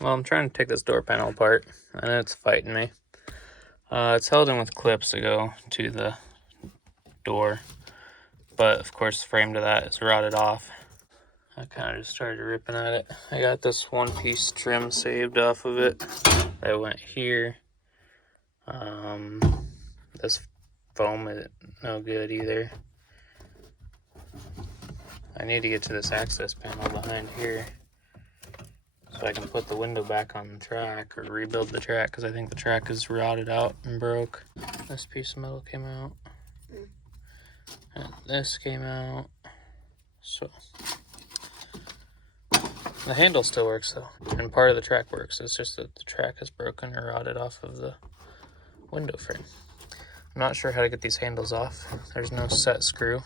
Well, I'm trying to take this door panel apart, and it's fighting me. It's held in with clips that go to the door, but of course the frame to that is rotted off. I kind of just started ripping at it. I got this one-piece trim saved off of it that went here. This foam is no good either. I need to get to this access panel behind here so I can put the window back on the track or rebuild the track, because I think the track is rotted out and broke. This piece of metal came out. And this came out. So the handle still works though, and part of the track works. It's just that the track is broken or rotted off of the window frame. I'm not sure how to get these handles off. There's no set screw.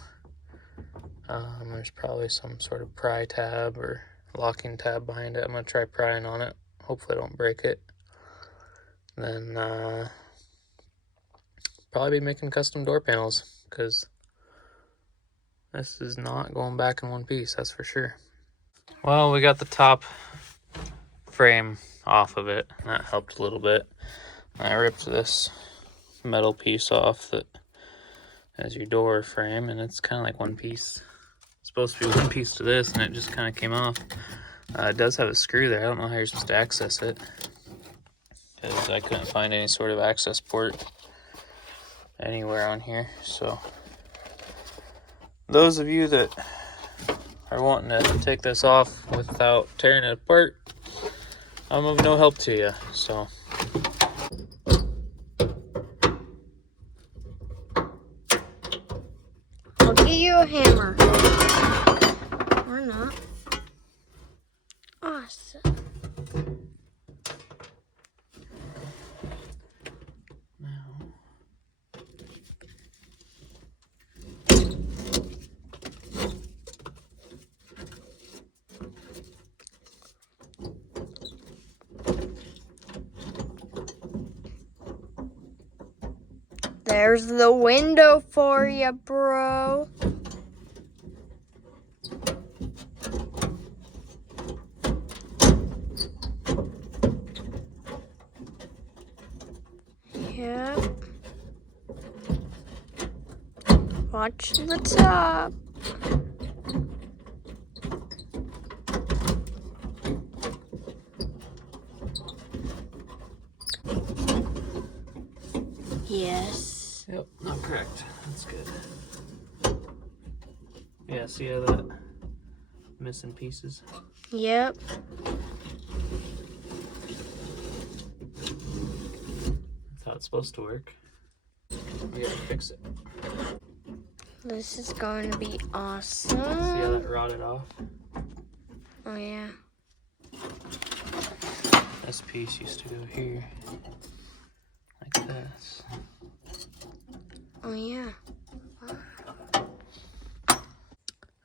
There's probably some sort of pry tab or locking tab behind it. I'm gonna try prying on it. Hopefully I don't break it. And then probably be making custom door panels, because this is not going back in one piece, that's for sure. Well, we got the top frame off of it. That helped a little bit. I ripped this metal piece off that has your door frame, and it's kind of like one piece. It's supposed to be one piece to this, and it just kind of came off. It does have a screw there. I don't know how you're supposed to access it, because I couldn't find any sort of access port anywhere on here. So those of you that are wanting to take this off without tearing it apart, I'm of no help to you. So I'll get you a hammer. Or not. Awesome. There's the window for you, bro. Yep. Watch the top. Yes. yep, not correct. That's good. Yeah, see how that missing pieces? Yep. That's how it's supposed to work. We gotta fix it. This is going to be awesome. See how that rotted off? Oh, yeah. This piece used to go here, like this. Oh, yeah.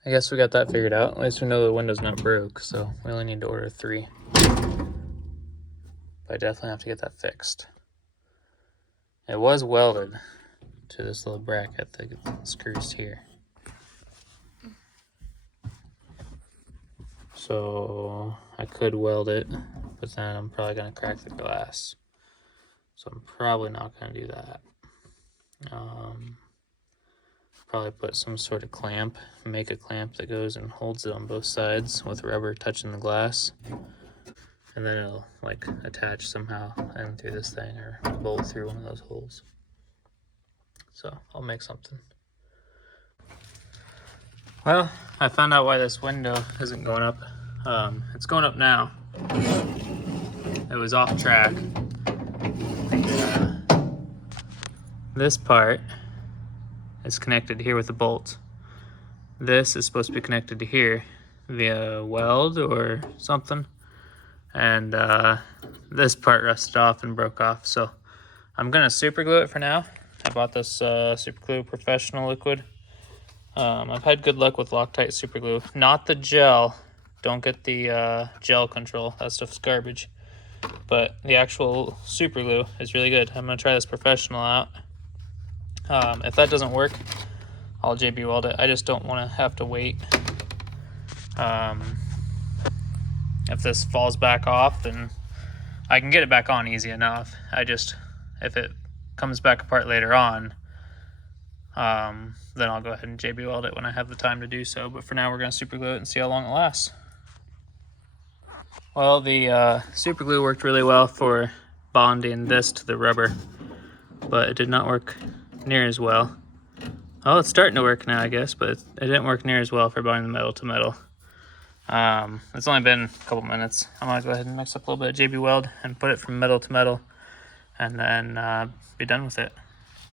I guess we got that figured out. At least we know the window's not broke, so we only need to order 3. But I definitely have to get that fixed. It was welded to this little bracket that screws here. So I could weld it, but then I'm probably gonna crack the glass. So I'm probably not gonna do that. Probably put some sort of clamp, make a clamp that goes and holds it on both sides with rubber touching the glass. And then it'll like attach somehow and through this thing, or bolt through one of those holes. So I'll make something. Well, I found out why this window isn't going up. It's going up now. It was off track. This part is connected here with a bolt. This is supposed to be connected to here via weld or something. And this part rusted off and broke off. So I'm gonna super glue it for now. I bought this super glue professional liquid. I've had good luck with Loctite super glue, not the gel. Don't get the gel control, that stuff's garbage. But the actual super glue is really good. I'm gonna try this professional out. If that doesn't work, I'll JB weld it. I just don't want to have to wait If this falls back off, then I can get it back on easy enough. If it comes back apart later on, then I'll go ahead and JB weld it when I have the time to do so. But for now, we're going to super glue it and see how long it lasts. Well, the super glue worked really well for bonding this to the rubber, but it did not work near as well. Oh, it's starting to work now, I guess, but it didn't work near as well for bonding the metal to metal. It's only been a couple minutes. I'm gonna go ahead and mix up a little bit of JB weld and put it from metal to metal, and then be done with it.